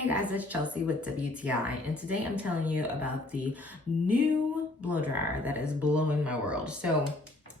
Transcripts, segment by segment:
Hi guys, it's Chelsea with WTI, and today I'm telling you about the new blow dryer that is blowing my world. So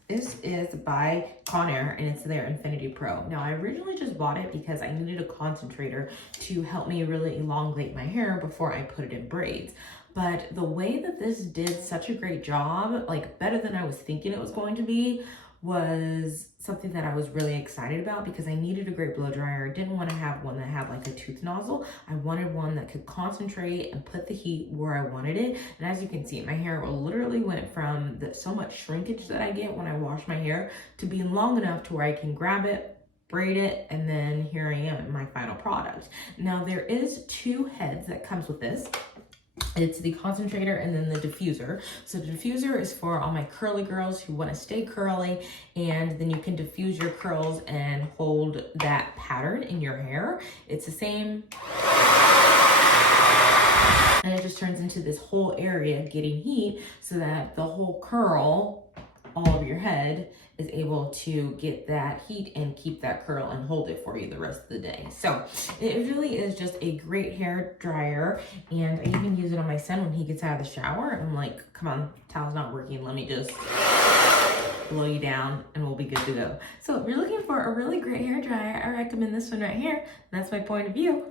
this is by Conair and it's their Infinitipro. Now I originally just bought it because I needed a concentrator to help me really elongate my hair before I put it in braids. But the way that this did such a great job, like better than I was thinking it was going to be, was something that I was really excited about because I needed a great blow dryer. I didn't want to have one that had like a tooth nozzle. I wanted one that could concentrate and put the heat where I wanted it. And as you can see, my hair literally went from so much shrinkage that I get when I wash my hair to being long enough to where I can grab it, braid it, and then here I am in my final product. Now there is two heads that comes with this. It's the concentrator and then the diffuser. So the diffuser is for all my curly girls who want to stay curly, and then you can diffuse your curls and hold that pattern in your hair. It's the same. And it just turns into this whole area getting heat so that the whole curl, all of your head, is able to get that heat and keep that curl and hold it for you the rest of the day. So it really is just a great hair dryer, and I even use it on my son when he gets out of the shower. I'm like, come on, towel's not working, let me just blow you down and we'll be good to go. So if you're looking for a really great hair dryer, I recommend this one right here. That's my point of view.